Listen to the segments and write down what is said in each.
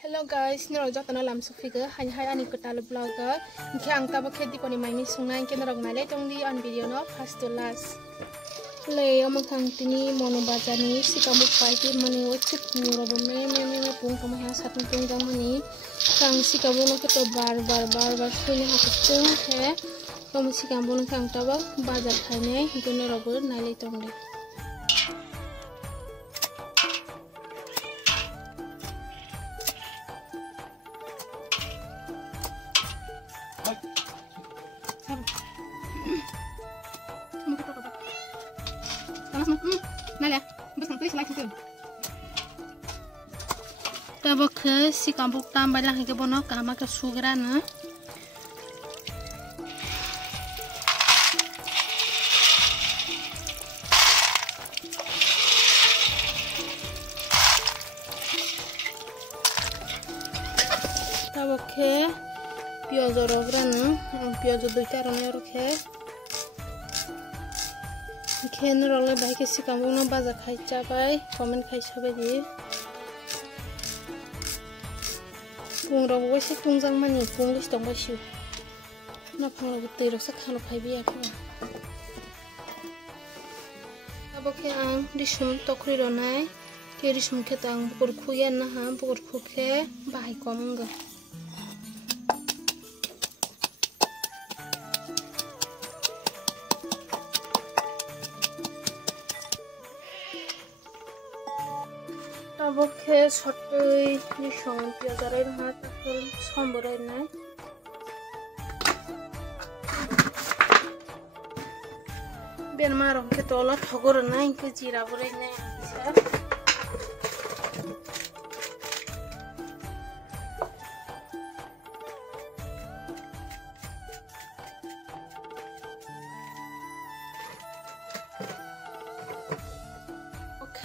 Hello guys, ni rojak tanah lam sufiga hanya hai ani ketalu blogger. Iki ang tabo khedi poni maini sungai ke norok nale tong di on video no first to last. Le omang kang tini mono bazani sikamu paiti mani wachit ni robo me pung kama ha satun pung jang mani kang sikamu no keto bar suni hakutung he kamu sikamu no kang tabo bazar khaine gune robo nale tong de. Tabo ke si kampung tambah lah ke bono kama ke sugra na. Tabo ke piazo rogra na, piazo duita rone rokhe. Khen role bai ke si kampung no baza khai chabai, comment khai sabai di. Pung rong wasi pung jang mani pung lis tong wasi. Na pung rong tei rok sak khalo khai bi akho. Abo ke ang disum tokri ronai, ke disum ke tang bukur khuyan na ha bukur khukhe bahai komang. Tabo ke sotoi ni song piazarai na takul somborai na. Ben marong ke tola thogor na inke jira borai na isa.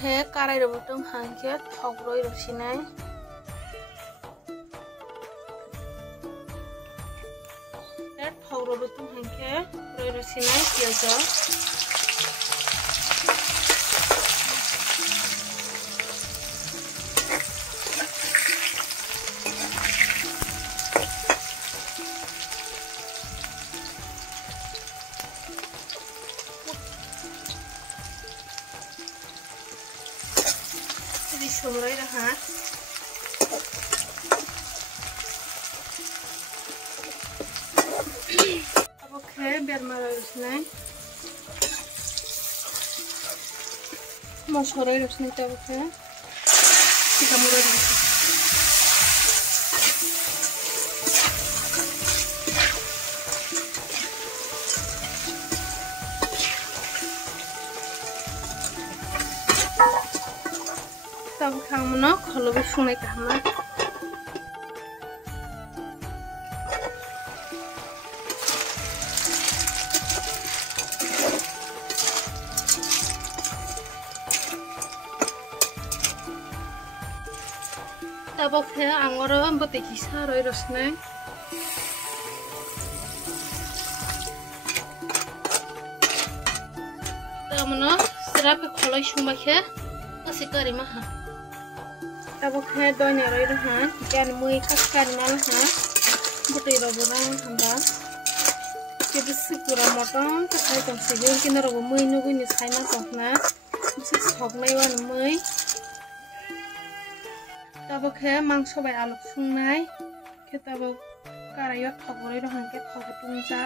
He karai ro botong hangke thogroi ro sinai thogro botong hangke roi ro sinai piazo di sumrai raha abo khe biar marai rusnai mosorai rusnai abo khe sikamurai rusnai tabo khang mono kholobe sungai kahma tabo khe angoro ambote kisa roi rosnai tamono sirape kholoi sumai khe asi kari maha tabo khe donya roi raha jan mui kaskari mal ha butei robo rang hamba kedu sikura moton to khai tong sigun kina robo mui nugui ni saina tongna bisi sognai wan mui tabo khe mangso bai aluk sungnai khe tabo karayo thogoroi raha ke thogotungja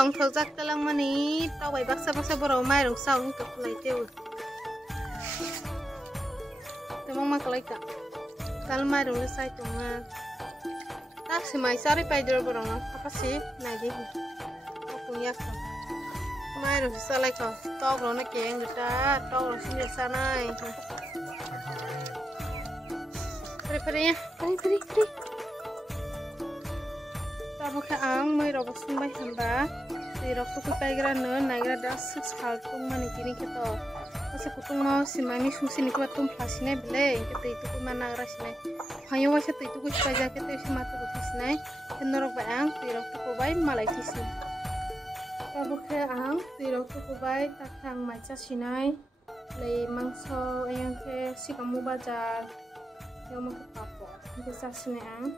tong thau jak talang mani tau bai baksa baksa boro mai rong sau ni kapulai teu temong makalai ka tal mai rong sai tonga tak semai sari pai dor boro apa sih nai di punya ka mai rong salai ka tok rong na keng gata tok rong sini sanai pare ya pare Tamu ke ang mai robot sumbai hamba di rok tu kupai gra no nagra das six haltung mani kini kita masa kutung no si mami susi ni kuatum plasine bele kita itu ku mana gra sine hanyo wasa tu itu ku saja kita si matu ku sine kenor ba ang di rok tu kubai malai kisne tamu ke ang di rok tu kubai takang maca sinai le mangso yang ke si kamu bazar yang mau ke papo bisa sine ang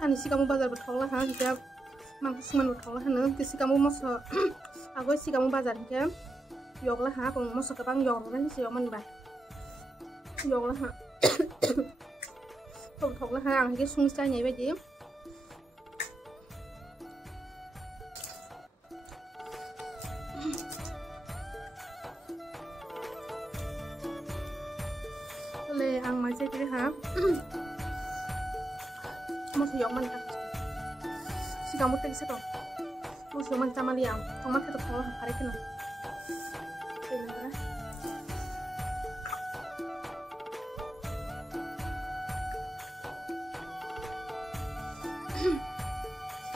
Ani si kamu bazar betul lah, kita mangkisman betul lah, nih. Si kamu masuk, aku si kamu bazar kita, yok lah, kalau masuk ke bang yok lah, si yoman bah, yok lah, betul lah, ang kita sungguh nyai baju. Le ang macam itu ha. Masuk yoman kan, si kamu tadi seto, masuk yoman sama liang, tomat kita kalau hari kena,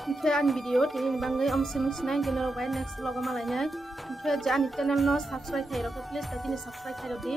Mungkin video ini banggai om sinusnai general by next vlog malaynya, mungkin jangan channel no subscribe kayak please tadi ni subscribe kayak di